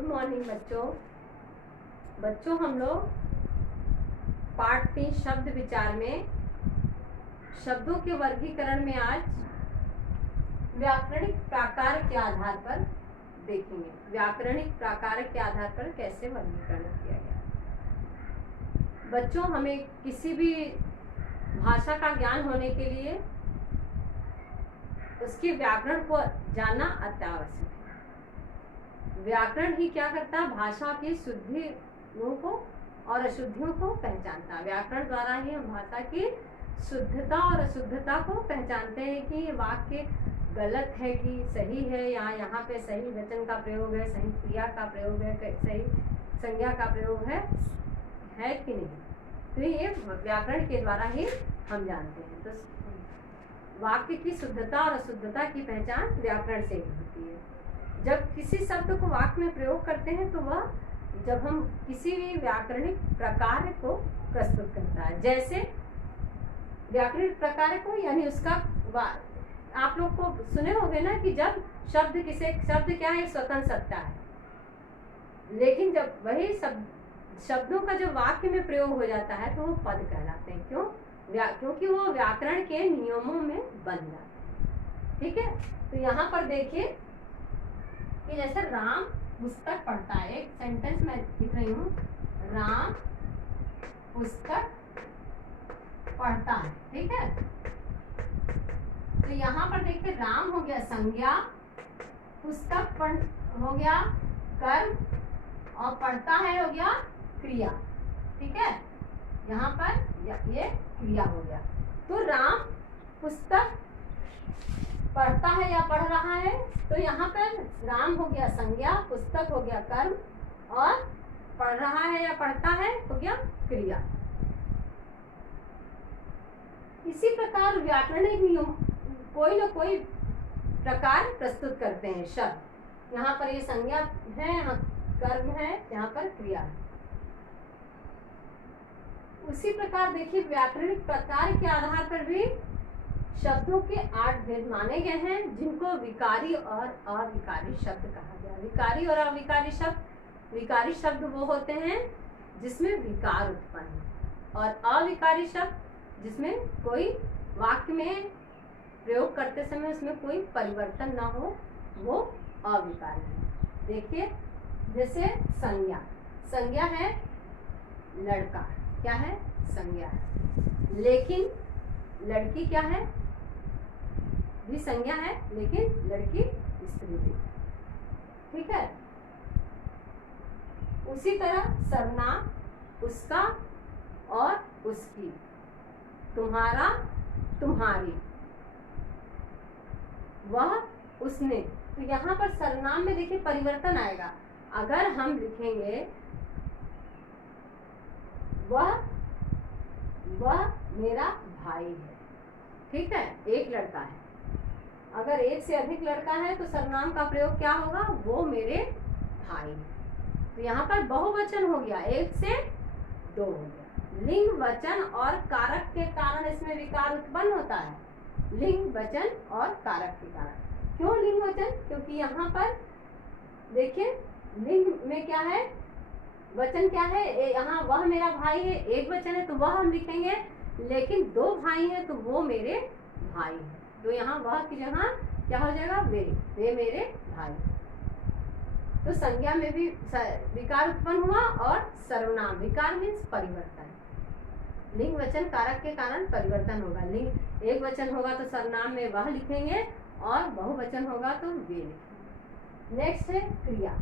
Good morning बच्चों हम लोग पाठ 3 शब्द विचार में शब्दों के वर्गीकरण में आज व्याकरणिक प्राकार के आधार पर देखेंगे। व्याकरणिक प्राकार के आधार पर कैसे वर्गीकरण किया गया। बच्चों, हमें किसी भी भाषा का ज्ञान होने के लिए उसके व्याकरण को जानना अत्यावश्यक है। व्याकरण ही क्या करता है, भाषा की शुद्धियों को और अशुद्धियों को पहचानता है। व्याकरण द्वारा ही हम भाषा की शुद्धता और अशुद्धता को पहचानते हैं कि ये वाक्य गलत है कि सही है, या यहाँ पे सही वचन का प्रयोग है, सही क्रिया का प्रयोग है, सही संज्ञा का प्रयोग है कि नहीं। तो ये व्याकरण के द्वारा ही हम जानते हैं। तो वाक्य की शुद्धता और अशुद्धता की पहचान व्याकरण से ही होती है। जब किसी शब्द को वाक्य में प्रयोग करते हैं तो वह जब हम किसी भी व्याकरणिक प्रकार को प्रस्तुत करता है। जैसे व्याकरणिक प्रकार को यानी उसका आप लोग को सुने होंगे ना कि जब शब्द क्या है, स्वतंत्र सत्ता है, लेकिन जब वही शब्दों का जब वाक्य में प्रयोग हो जाता है तो वो पद कहलाते हैं। क्योंकि वो व्याकरण के नियमों में बन जाते हैं। ठीक है, तो यहाँ पर देखिए कि जैसे राम पुस्तक पढ़ता है, एक सेंटेंस में लिख रही हूँ, राम पुस्तक पढ़ता है। ठीक है, तो यहाँ पर देखिए राम हो गया संज्ञा, पुस्तक हो गया कर्म और पढ़ता है हो गया क्रिया। ठीक है, यहाँ पर ये क्रिया हो गया। तो राम पुस्तक पढ़ता है या पढ़ रहा है, तो यहाँ पर राम हो गया संज्ञा, पुस्तक हो गया कर्म और पढ़ रहा है या पढ़ता है हो गया क्रिया। इसी प्रकार व्याकरणिक नियम कोई न कोई प्रकार प्रस्तुत करते हैं शब्द। यहाँ पर ये संज्ञा है, यहाँ कर्म है, यहाँ पर क्रिया है। उसी प्रकार देखिए व्याकरणिक प्रकार के आधार पर भी शब्दों के 8 भेद माने गए हैं, जिनको विकारी और अविकारी शब्द कहा गया। विकारी और अविकारी शब्द, विकारी शब्द वो होते हैं जिसमें विकार उत्पन्न, और अविकारी शब्द जिसमें कोई वाक्य में प्रयोग करते समय उसमें कोई परिवर्तन ना हो, वो अविकारी है। देखिए जैसे संज्ञा है लड़का, क्या है, संज्ञा है, लेकिन लड़की क्या है, भी संज्ञा है, लेकिन लड़की स्त्री भी। ठीक है, उसी तरह सर्वनाम उसका और उसकी, तुम्हारा तुम्हारी, वह उसने। तो यहाँ पर सर्वनाम में देखिए परिवर्तन आएगा। अगर हम लिखेंगे वह मेरा भाई है, ठीक है, एक लड़का है। अगर एक से अधिक लड़का है तो सर्वनाम का प्रयोग क्या होगा, वो मेरे भाई है। तो यहाँ पर बहुवचन हो गया, 1 से 2 हो गया। लिंग वचन और कारक के कारण इसमें विकार उत्पन्न होता है। लिंग वचन और कारक के कारण। क्यों लिंग वचन? क्योंकि यहाँ पर देखिए लिंग में क्या है, वचन क्या है, यहाँ वह मेरा भाई है, एक वचन है तो वह हम लिखेंगे, लेकिन 2 भाई हैं तो वो मेरे भाई है। तो यहाँ वह की जगह क्या हो जाएगा, वे मेरे भाई। तो संज्ञा में भी विकार उत्पन्न हुआ, और सर्वनाम, विकार मीन्स परिवर्तन। लिंग वचन कारक के कारण परिवर्तन होगा। लिंग एक वचन होगा तो सर्वनाम में वह लिखेंगे, और बहुवचन होगा तो वे लिखेंगे। नेक्स्ट है क्रिया।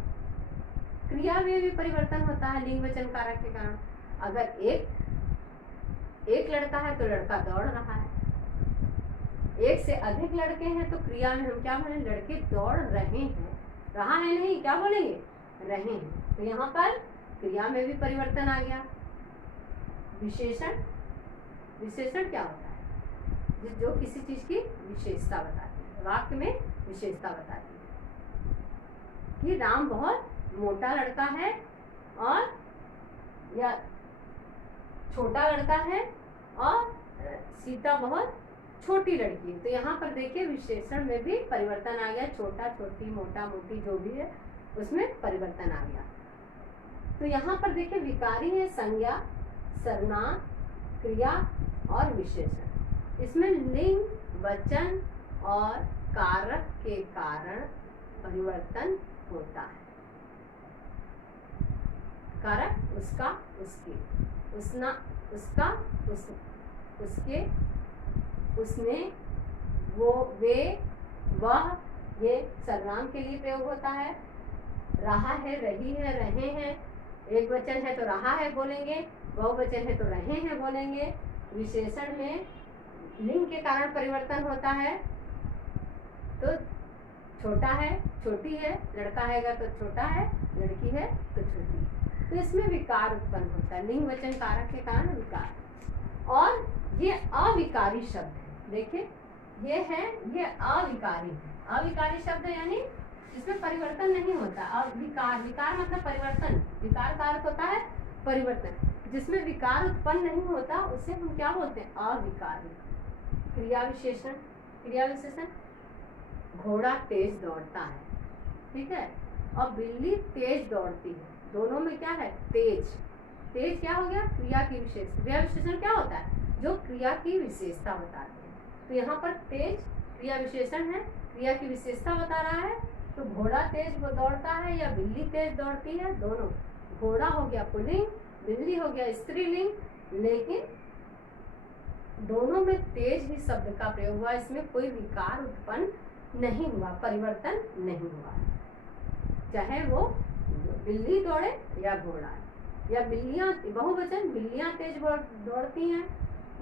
क्रिया में भी परिवर्तन होता है लिंग वचन कारक के कारण। अगर एक लड़का है तो लड़का दौड़ रहा है, एक से अधिक लड़के हैं तो क्रिया में हम क्या बोलेंगे, लड़के दौड़ रहे हैं। रहा है नहीं, क्या बोलेंगे, रहे हैं। तो यहाँ पर क्रिया में भी परिवर्तन आ गया। विशेषण क्या होता है, जो किसी चीज की विशेषता बताती है, वाक्य में विशेषता बताती है कि राम बहुत मोटा लड़का है और या छोटा लड़का है, और सीता बहुत छोटी लड़की है। तो यहाँ पर देखिए विशेषण में भी परिवर्तन आ गया। छोटा, छोटी, मोटा, मोटी जो भी है उसमें परिवर्तन आ गया। तो यहाँ पर देखिए विकारी है संज्ञा, सर्वनाम, क्रिया और विशेषण। इसमें लिंग, वचन और कारक के कारण परिवर्तन होता है। कारक उसका, उसकी, उसना, उसका, उसके, उसने, वो, वे, वह, ये सर्वनाम के लिए प्रयोग होता है। रहा है, रही है, रहे हैं। एक वचन है तो रहा है बोलेंगे, बहुवचन है तो रहे हैं बोलेंगे। विशेषण में लिंग के कारण परिवर्तन होता है, तो छोटा है, छोटी है, लड़का हैगा तो छोटा है, लड़की है तो छोटी है। तो इसमें विकार उत्पन्न होता है, लिंग वचन कारक के कारण विकार। और ये अविकारी शब्द है, देखिए ये है, ये अविकारी है। अविकारी शब्द यानी जिसमें परिवर्तन नहीं होता। और विकार, विकार मतलब परिवर्तन, विकार का अर्थ होता है परिवर्तन। जिसमें विकार उत्पन्न नहीं होता उसे हम क्या बोलते हैं? अविकारी। क्रिया विशेषण, क्रिया विशेषण घोड़ा तेज दौड़ता है, ठीक है, और बिल्ली तेज दौड़ती है। दोनों में क्या है? तेज। तेज क्या हो गया? क्रिया की विशेषण। क्रिया विशेषण क्या होता है? जो क्रिया की विशेषता बताते हैं। तो यहाँ पर तेज क्रिया विशेषण है, क्रिया की विशेषता बता रहा है। तो घोड़ा तेज दौड़ता है या बिल्ली तेज दौड़ती है, दोनों। घोड़ा हो गया पुल्लिंग, बिल्ली हो गया स्त्रीलिंग, लेकिन दोनों में तेज ही शब्द का प्रयोग हुआ। इसमें कोई विकार उत्पन्न नहीं हुआ, परिवर्तन नहीं हुआ, चाहे वो बिल्ली दौड़े या घोड़ा, या बिल्लियां, बहुवचन बिल्लियां तेज दौड़ती हैं,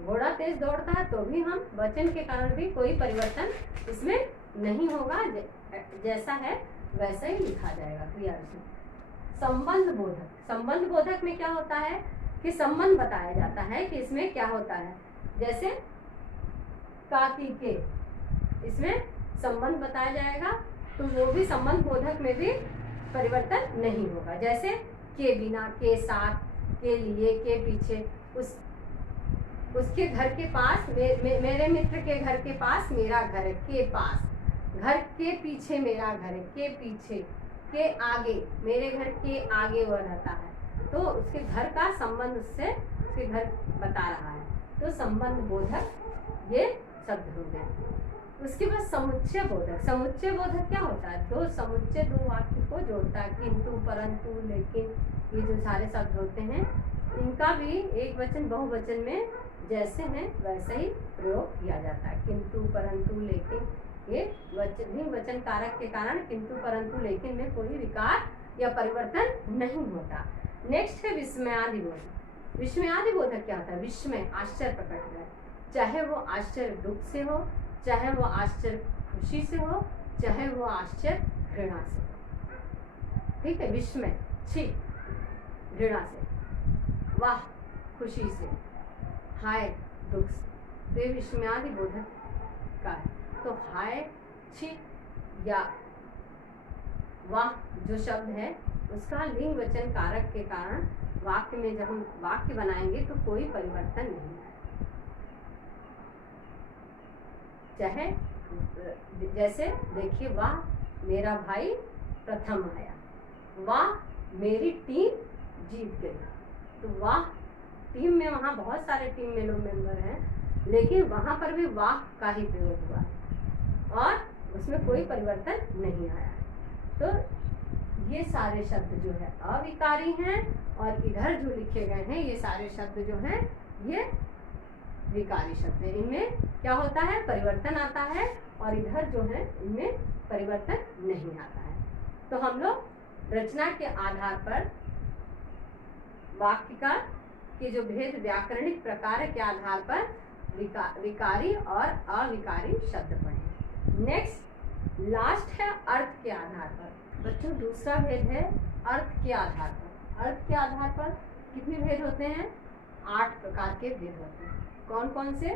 घोड़ा तेज दौड़ता है, तो भी हम वचन के कारण भी कोई परिवर्तन इसमें नहीं होगा, जैसा है वैसा ही लिखा जाएगा क्रिया विशेषण। संबंध बोधक, संबंध बोधक में क्या होता है कि संबंध बताया जाता है कि इसमें क्या होता है। जैसे काकी के, इसमें संबंध बताया जाएगा, तो वो भी संबंध बोधक में भी परिवर्तन नहीं होगा। जैसे के बिना, के साथ, के लिए, के पीछे, उसके घर के पास, मेरे मित्र के घर के पास मेरा घर है, के पास, घर के पीछे मेरा घर है, के पीछे, के आगे, मेरे घर के आगे वह रहता है, तो उसके घर का संबंध उससे, उसके घर बता रहा है, तो संबंध बोधक ये शब्द हो गए। उसके बाद समुच्चय बोधक। समुच्चय बोधक क्या होता है? दो समुच्चय, दो वाक्य को जोड़ता है, किंतु, परंतु, लेकिन, ये जो सारे शब्द होते हैं, इनका भी एक वचन बहुवचन में जैसे हैं वैसे ही प्रयोग किया जाता है। किंतु, परंतु, लेकिन, ये लिंग वचन कारक के कारण किंतु, परंतु, लेकिन में कोई विकार या परिवर्तन नहीं होता। नेक्स्ट है विस्मयादि बोधक। विस्मयादि बोधक क्या होता है? विस्मय, आश्चर्य प्रकट है, चाहे वो आश्चर्य दुख से हो, चाहे वो आश्चर्य खुशी से हो, चाहे वो आश्चर्य घृणा से हो, ठीक है। विस्मय, छी, घृणा से, वाह, खुशी से, हाय, दुख से, तो ये विस्मयादि बोधक का है। तो हाय, छी या वाह जो शब्द है उसका लिंग वचन कारक के कारण वाक्य में जब हम वाक्य बनाएंगे तो कोई परिवर्तन नहीं है। चाहे जैसे देखिए, वाह मेरा भाई प्रथम आया, वाह मेरी टीम जीत गई, तो वाह टीम में, वहाँ बहुत सारे टीम में लोग मेंबर हैं, लेकिन वहाँ पर भी वाह का ही प्रयोग हुआ है और उसमें कोई परिवर्तन नहीं आया है। तो ये सारे शब्द जो है अविकारी हैं, और इधर जो लिखे गए हैं ये सारे शब्द जो हैं ये विकारी शब्द है। इनमें क्या होता है? परिवर्तन आता है, और इधर जो है इनमें परिवर्तन नहीं आता है। तो हम लोग रचना के आधार पर वाक्य का के जो भेद व्याकरणिक प्रकार के आधार पर विकारी और अविकारी शब्द पढ़े। नेक्स्ट लास्ट है अर्थ के आधार पर। बच्चों दूसरा भेद है अर्थ के आधार पर। अर्थ के आधार पर कितने भेद होते हैं? 8 प्रकार के भेद होते हैं। कौन कौन से?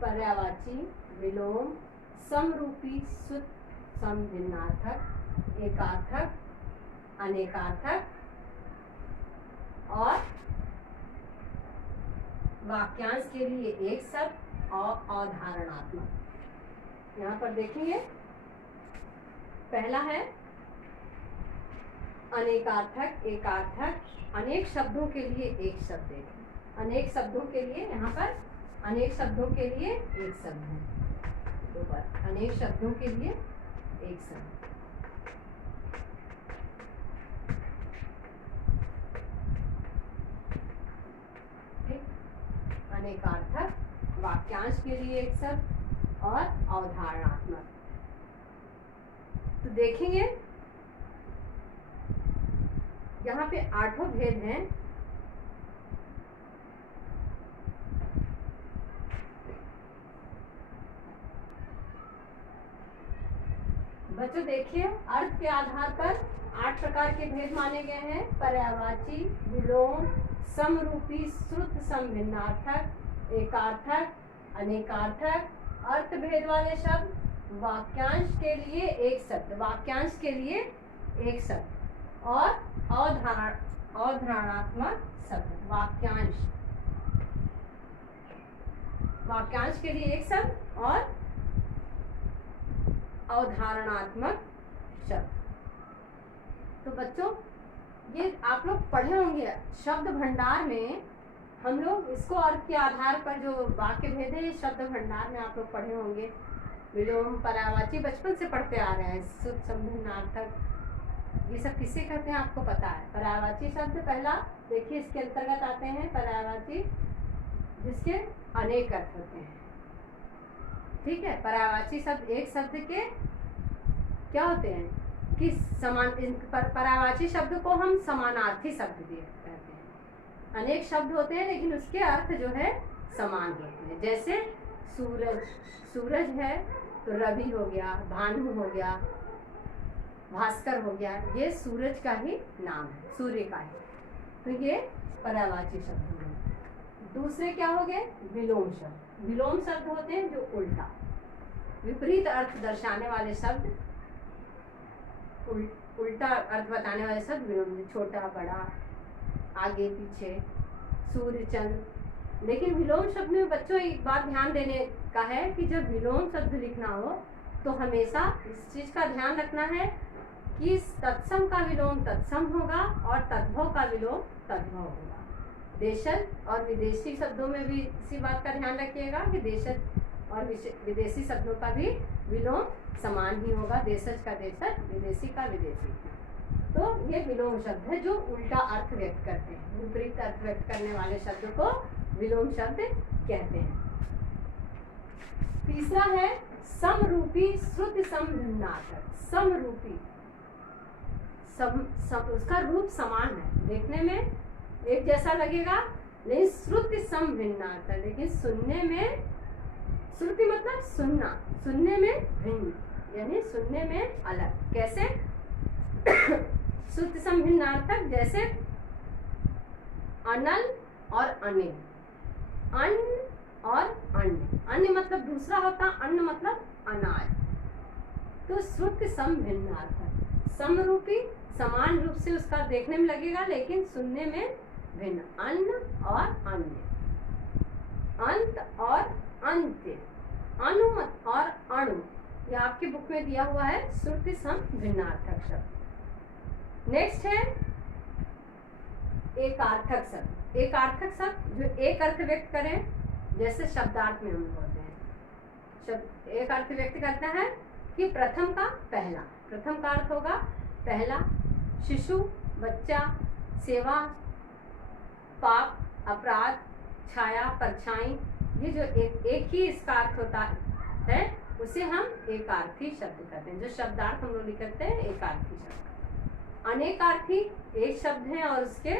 पर्यायवाची, विलोम, समरूपी, सुत, समभिन्नार्थक, एकार्थक, अनेकार्थक और वाक्यांश के लिए एक शब्द और अवधारणात्मक। यहाँ पर देखेंगे, पहला है अनेकार्थक, एकार्थक, अनेक शब्दों के लिए एक शब्द है। अनेक शब्दों के लिए यहाँ पर अनेक शब्दों के लिए एक शब्द है। दो बार अनेक शब्दों के लिए एक शब्द। अनेकार्थक, वाक्यांश के लिए एक शब्द और अवधारणात्मक। तो देखेंगे यहाँ पे 8 भेद हैं। बच्चों देखिए, अर्थ के आधार पर 8 प्रकार के भेद माने गए हैं। पर्यायवाची, विलोम, समरूपी, श्रुत, समभिन्नार्थक, एकार्थक, अनेकार्थक, अर्थ भेद वाले शब्द, वाक्यांश के लिए एक शब्द, वाक्यांश के लिए एक शब्द और अवधारणात्मक शब्द। वाक्यांश के लिए एक शब्द और अवधारणात्मक शब्द। तो बच्चों ये आप लोग पढ़े होंगे शब्द भंडार में। हम लोग इसको अर्थ के आधार पर जो वाक्य भेद है शब्द भंडार में आप लोग पढ़े होंगे। विलोम, पर्यायवाची बचपन से पढ़ते आ रहे हैं। श्रुत, समभिन्नार्थक, ये सब किसे कहते हैं आपको पता है। पर्यायवाची शब्द पहला देखिए, इसके अंतर्गत आते हैं पर्यायवाची जिसके अनेक अर्थ होते हैं। ठीक है, पर्यायवाची शब्द एक शब्द के क्या होते हैं कि समान, पर्यायवाची शब्द को हम समानार्थी शब्द भी कहते हैं। अनेक शब्द होते हैं लेकिन उसके अर्थ जो है समान होते हैं। जैसे सूरज, सूरज है तो रवि हो गया, भानु हो गया, भास्कर हो गया, ये सूरज का ही नाम है, सूर्य का है। तो ये पर्यायवाची शब्द हो गए। दूसरे क्या हो गए, विलोम शब्द। विलोम शब्द होते हैं जो उल्टा, विपरीत अर्थ दर्शाने वाले शब्द, उल्टा अर्थ बताने वाले शब्द विलोम। छोटा, बड़ा, आगे पीछे, सूर्य, चंद्र। लेकिन विलोम शब्द में बच्चों एक बात ध्यान देने का है कि जब विलोम शब्द लिखना हो तो हमेशा इस चीज का ध्यान रखना है कि तत्सम का विलोम तत्सम होगा और तद्भव का विलोम तद्भव होगा। देशज और विदेशी शब्दों में भी इसी बात का ध्यान रखिएगा कि देशज और विदेशी शब्दों का भी विलोम समान ही होगा। देशज का देशज, विदेशी का विदेशी। तो ये विलोम शब्द है जो उल्टा अर्थ व्यक्त करते हैं। विपरीत अर्थ व्यक्त करने वाले शब्द को विलोम शब्द कहते हैं। तीसरा है समरूपी, श्रुति, समभिन्नार्थक। समरूपी, उसका रूप समान है, देखने में एक जैसा लगेगा, लेकिन श्रुति समभिन्नार्थक, लेकिन सुनने में, श्रुति मतलब सुनना, सुनने में भिन्न, यानी सुनने में अलग। कैसे? श्रुति समभिन्नार्थक, जैसे अनल और अनिल, अन्न और अन्य। अन्य मतलब दूसरा होता, अन्न मतलब अनाज। तो श्रुति समभिन्नार्थक, समरूपी, समान रूप से उसका देखने में लगेगा लेकिन सुनने में भिन्न। अन्न और अन्य, अंत और अंत्य, अनुमत और अणु, यह आपकी बुक में दिया हुआ है श्रुति समभिन्नार्थक शब्द। नेक्स्ट है एकार्थक शब्द। एकार्थक शब्द जो एक अर्थ व्यक्त करें, जैसे शब्दार्थ में हम बोलते हैं। शब्द एक अर्थ व्यक्त करता है कि प्रथम का पहला, प्रथम का अर्थ होगा पहला। शिशु, बच्चा, सेवा, पाप, अपराध, छाया, परछाई, ये जो एक ही इसका अर्थ होता है उसे हम एकार्थी शब्द कहते हैं। जो शब्दार्थ हम लोग लिखते हैं एकार्थी शब्द। अनेकार्थी एक शब्द है और उसके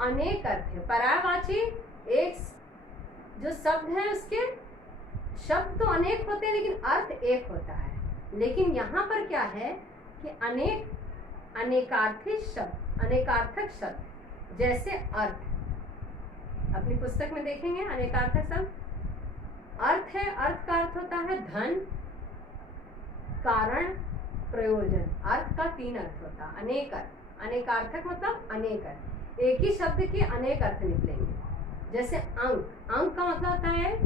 अनेक अर्थ है। पर्यायवाची एक जो शब्द है उसके शब्द तो अनेक होते हैं लेकिन अर्थ एक होता है। लेकिन यहाँ पर क्या है कि अनेकार्थी शब्द, अनेकार्थक शब्द, जैसे अर्थ, अपनी पुस्तक में देखेंगे अनेकार्थक शब्द अर्थ है। अर्थ का अर्थ होता है धन, कारण, प्रयोजन। अर्थ का 3 अर्थ होता है। अनेक अर्थ, अनेकार्थक मतलब अनेक अर्थ, एक ही शब्द के अनेक अर्थ निकलेंगे। जैसे अंक, अंक का मतलब होता है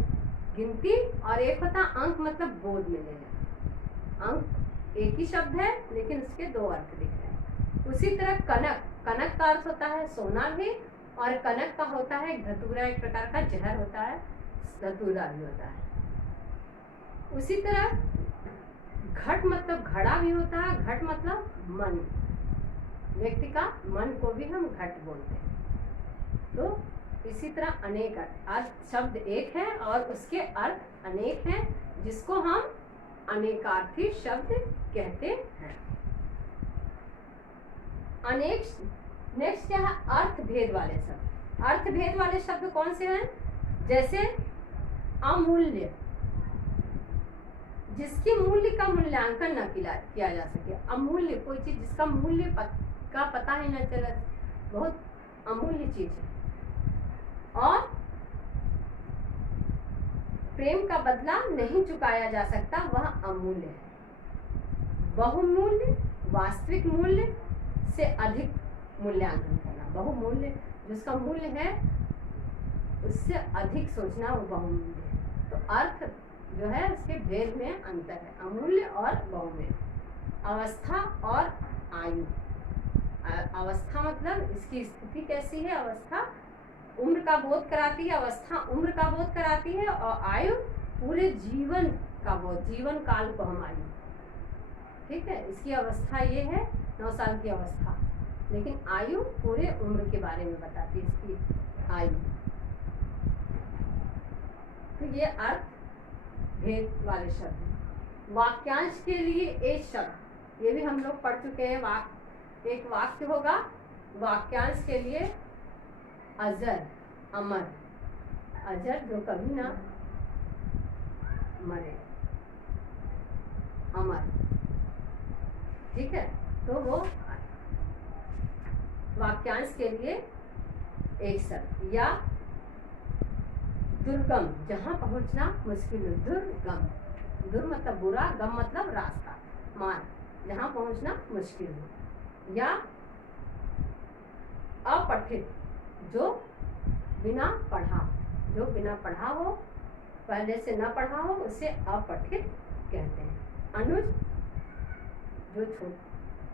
गिनती और एक होता अंक मतलब गोद में लेना। अंक एक ही शब्द है लेकिन उसके 2 अर्थ दिख रहे हैं। उसी तरह कनक, कनक का अर्थ होता है सोना भी, और कनक का होता है धतूरा, एक प्रकार का जहर होता है, धतूरा भी होता है। उसी तरह घट मतलब घड़ा भी होता है, घट मतलब मन, व्यक्ति का मन को भी हम घट बोलते हैं। तो इसी तरह अनेक अर्थ, शब्द एक है और उसके अर्थ अनेक हैं, जिसको हम अनेकार्थी शब्द कहते हैं। अनेक, नेक्स्ट क्या है, अर्थ भेद वाले शब्द। अर्थ भेद वाले शब्द कौन से हैं? जैसे अमूल्य, जिसकी मूल्य का मूल्यांकन न किया जा सके। अमूल्य कोई चीज जिसका मूल्य का पता ही न चला, बहुत अमूल्य चीज है। और प्रेम का बदला नहीं चुकाया जा सकता, वह अमूल्य है। बहुमूल्य, वास्तविक मूल्य से अधिक मूल्यांकन करना। बहुमूल्य, जिसका मूल्य है उससे अधिक सोचना, वो बहुमूल्य है। तो अर्थ जो है उसके भेद में अंतर है, अमूल्य और बहुमूल्य। अवस्था और आयु। अवस्था मतलब इसकी स्थिति कैसी है, अवस्था उम्र का बोध कराती है, अवस्था उम्र का बोध कराती है, और आयु पूरे जीवन का बोध, जीवन काल को हम आयु, ठीक है। इसकी अवस्था ये है 9 साल की अवस्था, लेकिन आयु पूरे उम्र के बारे में बताती है इसकी आयु। तो ये अर्थ भेद वाले शब्द। वाक्यांश के लिए एक शब्द, ये भी हम लोग पढ़ चुके हैं। एक वाक्य होगा, वाक्यांश के लिए अजर, अमर, अजर जो कभी ना मरे, अमर, ठीक है। तो वो वाक्यांश के लिए एक शब्द। या दुर्गम, जहां पहुंचना मुश्किल है, दुर्गम, दुर मतलब बुरा, गम मतलब रास्ता, मार्ग, जहां पहुंचना मुश्किल हो। या अपठित, जो बिना पढ़ा, जो बिना पढ़ा हो, पहले से न पढ़ा हो, उसे अपठित कहते हैं। अनुज, जो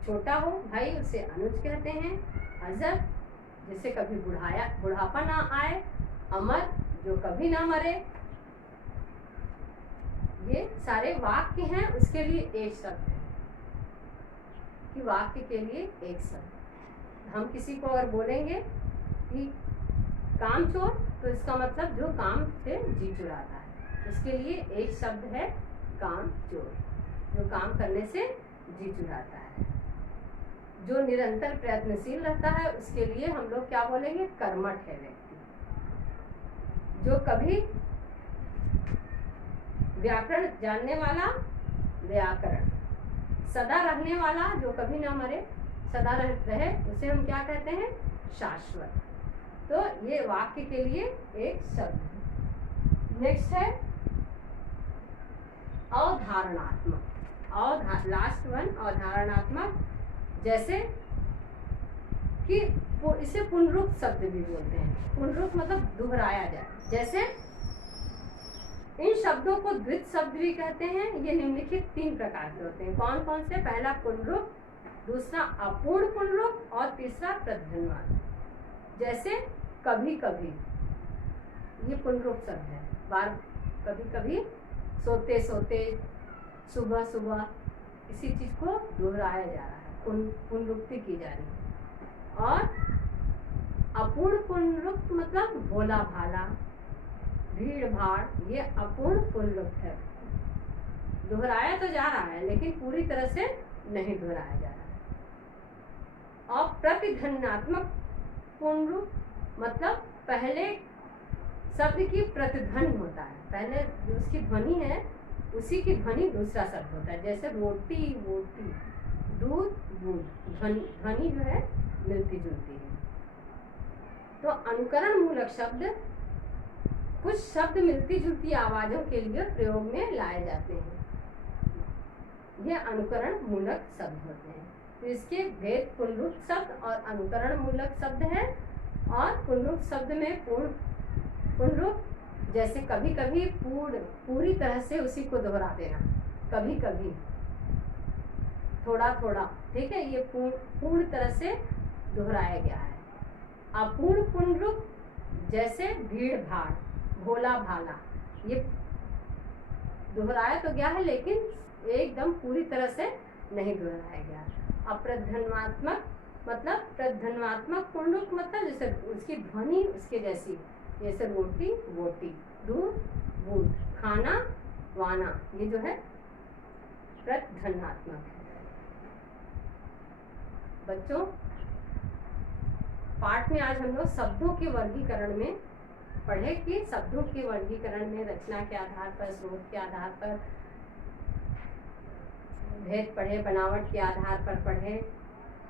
छोटा हो भाई, उसे अनुज कहते हैं। अजर, जिसे कभी बुढ़ापा ना आए। अमर, जो कभी ना मरे। ये सारे वाक्य हैं, उसके लिए एक शब्द है कि वाक्य के लिए एक शब्द। हम किसी को अगर बोलेंगे कि कामचोर, तो इसका मतलब जो काम से जी चुराता है, उसके लिए एक शब्द है कामचोर, जो काम करने से जी चुराता है। जो निरंतर प्रयत्नशील रहता है, उसके लिए हम लोग क्या बोलेंगे, कर्मठ है व्यक्ति। जो कभी व्याकरण जानने वाला, व्याकरण। सदा रहने वाला, जो कभी ना मरे, सदा रहे, उसे हम क्या कहते हैं, शाश्वत। तो ये वाक्य के लिए एक शब्द है। नेक्स्ट है अवधारणात्मक। लास्ट वन, अवधारणात्मक, जैसे कि इसे पुनरुक्त शब्द भी बोलते हैं। पुनरुक्त मतलब दोहराया जाए। जैसे इन शब्दों को द्वित शब्द भी कहते हैं। ये निम्नलिखित 3 प्रकार के होते हैं। कौन कौन से? पहला पुनरुक्त, दूसरा अपूर्ण पुनरुक्त, और तीसरा प्रधानवाद। जैसे कभी कभी, ये पुनरुक्त शब्द है। बार, कभी कभी, सोते सोते, सुबह सुबह, इसी चीज को दोहराया जा रहा है, पुनरुक्ति की जा रही है। और अपूर्ण पुनरुक्त मतलब भोला भाला, भीड़ भाड़, ये अपूर्ण पुनरुक्त है। दोहराया तो जा रहा है, लेकिन पूरी तरह से नहीं दोहराया जा रहा है। और प्रतिध्वन्यात्मक पुनरुक्त मतलब पहले शब्द की प्रतिध्वनि होता है, पहले जो उसकी ध्वनि है उसी की ध्वनि दूसरा शब्द होता है। जैसे रोटी वोटी, दूध दूध, ध्वनि जो है मिलती जुलती है। तो अनुकरण मूलक शब्द, कुछ शब्द मिलती जुलती आवाजों के लिए प्रयोग में लाए जाते हैं, ये अनुकरण मूलक शब्द होते हैं। तो इसके भेद पुनरुक्त शब्द और अनुकरण मूलक शब्द है। और पुनरुक्त शब्द में पुनरुक्त, जैसे कभी कभी, पूरी तरह से उसी को दोहरा देना, कभी कभी, थोड़ा थोड़ा, ठीक है, ये पूर्ण तरह से दोहराया गया है। अपूर्ण पुनरुक्त जैसे भीड़ भाड़, भोला भाला, ये दोहराया तो गया है लेकिन एकदम पूरी तरह से नहीं दोहराया गया। अप्रधन्वात्मक मतलब प्रधन्वात्मक पुनरुक्त मतलब जैसे उसकी ध्वनि उसके जैसी, जैसे रोटी वोटी, दूध बूट, खाना वाना, ये जो है प्रधन्वात्मक है। बच्चों, पाठ में आज हम लोग शब्दों के वर्गीकरण में पढ़े कि शब्दों के वर्गीकरण में रचना के आधार पर, स्रोत के आधार पर भेद पढ़े, बनावट के आधार पर पढ़े,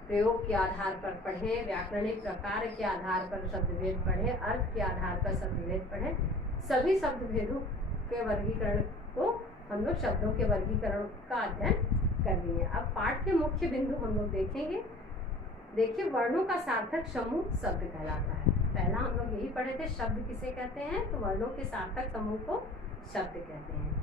प्रयोग के आधार पर पढ़े, व्याकरणिक प्रकार के आधार पर शब्द भेद पढ़े, अर्थ के आधार पर शब्द भेद पढ़े। सभी शब्द भेदों के वर्गीकरण को हम लोग शब्दों के वर्गीकरण का अध्ययन कर लिए। अब पाठ के मुख्य बिंदु हम लोग देखेंगे। देखिए, वर्णों का सार्थक समूह शब्द कहलाता है। पहला हम लोग यही पढ़े थे, शब्द किसे कहते हैं, तो वर्णों के सार्थक समूह को शब्द कहते हैं।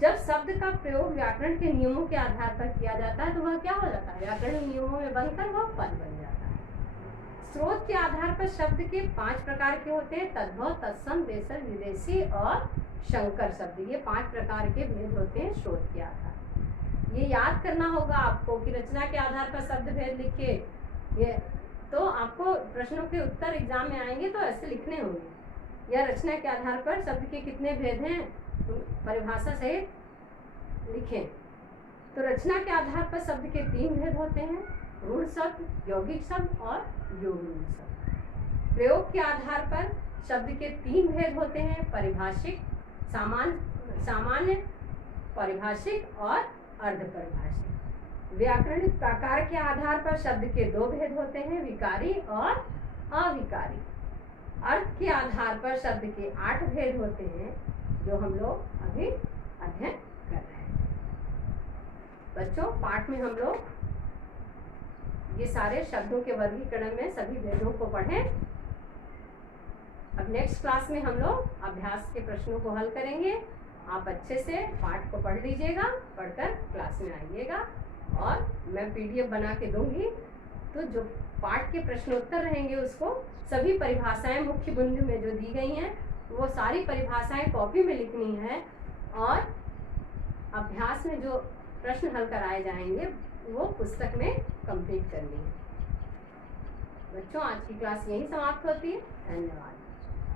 जब शब्द का प्रयोग व्याकरण के नियमों के आधार पर किया जाता है तो वह क्या हो जाता है, व्याकरण नियमों में बनकर वह पद बन जाता है। स्रोत के आधार पर शब्द के 5 प्रकार के होते हैं, तद्भव, तत्सम, देशज, विदेशी और शंकर शब्द। ये 5 प्रकार के भेद होते हैं स्रोत के आधार। ये याद करना होगा आपको कि रचना के आधार पर शब्द भेद लिखे, ये तो आपको प्रश्नों के उत्तर एग्जाम में आएंगे तो ऐसे लिखने होंगे। या रचना के आधार पर शब्द के कितने भेद हैं परिभाषा सहित लिखें। तो रचना के आधार पर शब्द के 3 भेद होते हैं, रूढ़ शब्द, यौगिक शब्द और योगरूढ़ शब्द। प्रयोग के आधार पर शब्द के 3 भेद होते हैं, परिभाषिक, सामान्य, परिभाषिक और अर्धपरिभाषिक। व्याकरणिक प्रकार के आधार पर शब्द के 2 भेद होते हैं, विकारी और अविकारी। अर्थ के आधार पर शब्द के 8 भेद होते हैं, जो हम लोग अभी अध्ययन कर रहे हैं। बच्चों, पाठ में हम लोग ये सारे शब्दों के वर्गीकरण में सभी भेदों को पढ़ें। अब नेक्स्ट क्लास में हम लोग अभ्यास के प्रश्नों को हल करेंगे। आप अच्छे से पाठ को पढ़ लीजिएगा, पढ़कर क्लास में आइएगा और मैं PDF बना के दूंगी। तो जो पाठ के प्रश्नोत्तर रहेंगे उसको सभी परिभाषाएं मुख्य बिंदु में जो दी गई हैं वो सारी परिभाषाएं कॉपी में लिखनी है और अभ्यास में जो प्रश्न हल कराए जाएंगे वो पुस्तक में कंप्लीट करनी है। बच्चों, आज की क्लास यहीं समाप्त होती है। धन्यवाद।